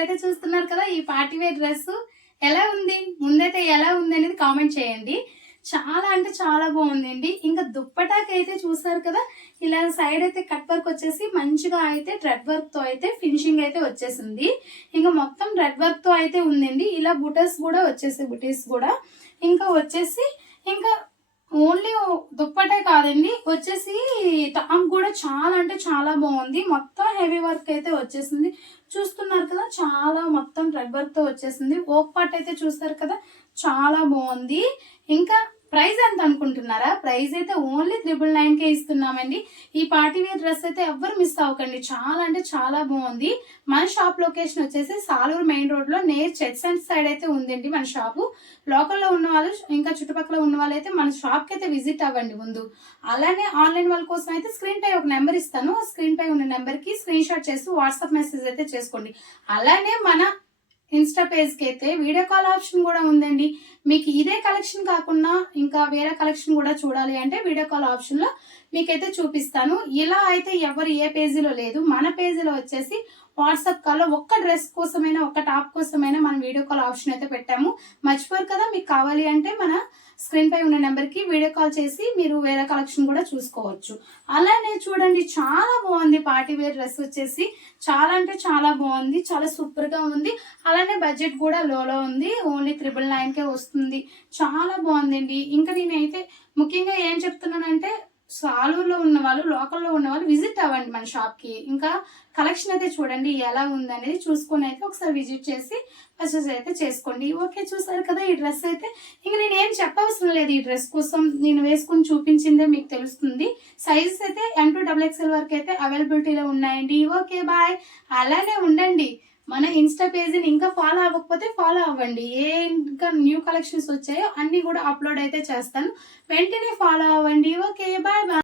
మీరైతే చూస్తున్నారు కదా ఈ పార్టీ వేర్ డ్రెస్ ఎలా ఉంది. ముందైతే ఎలా ఉంది అనేది కామెంట్ చేయండి. చాలా అంటే చాలా బాగుందండి. ఇంకా దుప్పటాకి అయితే చూసారు కదా, ఇలా సైడ్ అయితే కట్ వర్క్ వచ్చేసి మంచిగా అయితే థ్రెడ్ వర్క్ తో అయితే ఫినిషింగ్ అయితే వచ్చేసింది. ఇంకా మొత్తం థ్రెడ్ వర్క్ తో అయితే ఉందండి. ఇలా బుటస్ కూడా వచ్చేసి బుటీస్ కూడా ఇంకా వచ్చేసి ఇంకా ఓన్లీ దుప్పటే కాదండి, వచ్చేసి టాప్ కూడా చాలా అంటే చాలా బాగుంది. మొత్తం హెవీ వర్క్ అయితే వచ్చేసింది. చూస్తున్నారు కదా, చాలా మొత్తం థ్రెడ్ వర్క్ తో వచ్చేసింది. ఓక్ పార్ట్ అయితే చూస్తారు కదా, చాలా బాగుంది. ఇంకా ప్రైస్ ఎంత అనుకుంటున్నారా? ప్రైస్ అయితే ఓన్లీ 999కే ఇస్తున్నామండి. ఈ పార్టీ వేర్ డ్రెస్ అయితే ఎవ్వరు మిస్ అవ్వకండి. చాలా అంటే చాలా బాగుంది. మన షాప్ లొకేషన్ వచ్చేసి సాలూరు మెయిన్ రోడ్ లో నేర్ చర్చ్ సెంటర్ సైడ్ అయితే ఉందండి మన షాపు. లోకల్లో ఉన్న వాళ్ళు ఇంకా చుట్టుపక్కల ఉన్న వాళ్ళు అయితే మన షాప్ కి అయితే విజిట్ అవ్వండి ముందు. అలానే ఆన్లైన్ వాళ్ళ కోసం అయితే స్క్రీన్ పై ఒక నెంబర్ ఇస్తాను. ఆ స్క్రీన్ పై ఉన్న నెంబర్ కి స్క్రీన్ షాట్ చేసి వాట్సాప్ మెసేజ్ అయితే చేసుకోండి. అలానే మన ఇన్స్టా పేజ్ కి అయితే వీడియో కాల్ ఆప్షన్ కూడా ఉందండి. మీకు ఇదే కలెక్షన్ కాకుండా ఇంకా వేరే కలెక్షన్ కూడా చూడాలి అంటే వీడియో కాల్ ఆప్షన్ లో మీకైతే చూపిస్తాను. ఇలా అయితే ఎవరు ఏ పేజీలో లేదు. మన పేజీలో వచ్చేసి వాట్సాప్ కాల్ లో ఒక్క డ్రెస్ కోసమైనా ఒక్క టాప్ కోసమైనా మనం వీడియో కాల్ ఆప్షన్ అయితే పెట్టాము. మర్చిపోరు కదా, మీకు కావాలి అంటే మన స్క్రీన్ పై ఉన్న నెంబర్ కి వీడియో కాల్ చేసి మీరు వేరే కలెక్షన్ కూడా చూసుకోవచ్చు. అలానే చూడండి, చాలా బాగుంది పార్టీ వేర్ డ్రెస్ వచ్చేసి. చాలా అంటే చాలా బాగుంది, చాలా సూపర్ గా ఉంది. అలానే బడ్జెట్ కూడా లోలో ఉంది. ఓన్లీ 999కే వస్తుంది. చాలా బాగుందండి. ఇంకా నేనైతే ముఖ్యంగా ఏం చెప్తున్నానంటే, సాలూరులో ఉన్న వాళ్ళు లోకల్లో ఉన్న వాళ్ళు విజిట్ అవ్వండి మన షాప్ కి. ఇంకా కలెక్షన్ అయితే చూడండి ఎలా ఉందనేది చూసుకొని అయితే ఒకసారి విజిట్ చేసి పర్చేస్ అయితే చేసుకోండి. ఓకే, చూసారు కదా ఈ డ్రెస్ అయితే. ఇంకా నేను ఏం చెప్పవసరం లేదు. ఈ డ్రెస్ కోసం నేను వేసుకుని చూపించిందే మీకు తెలుస్తుంది. సైజెస్ అయితే M2XXL వరకు అయితే అవైలబిలిటీలో ఉన్నాయండి. Okay bye. అలానే ఉండండి. మన ఇన్స్టా పేజీని ఇంకా ఫాలో అవ్వకపోతే ఫాలో అవ్వండి. ఇంకా న్యూ కలెక్షన్స్ వచ్చాయో అన్ని కూడా అప్లోడ్ అయితే చేస్తాను. వెంటనే ఫాలో అవ్వండి. Okay bye bye.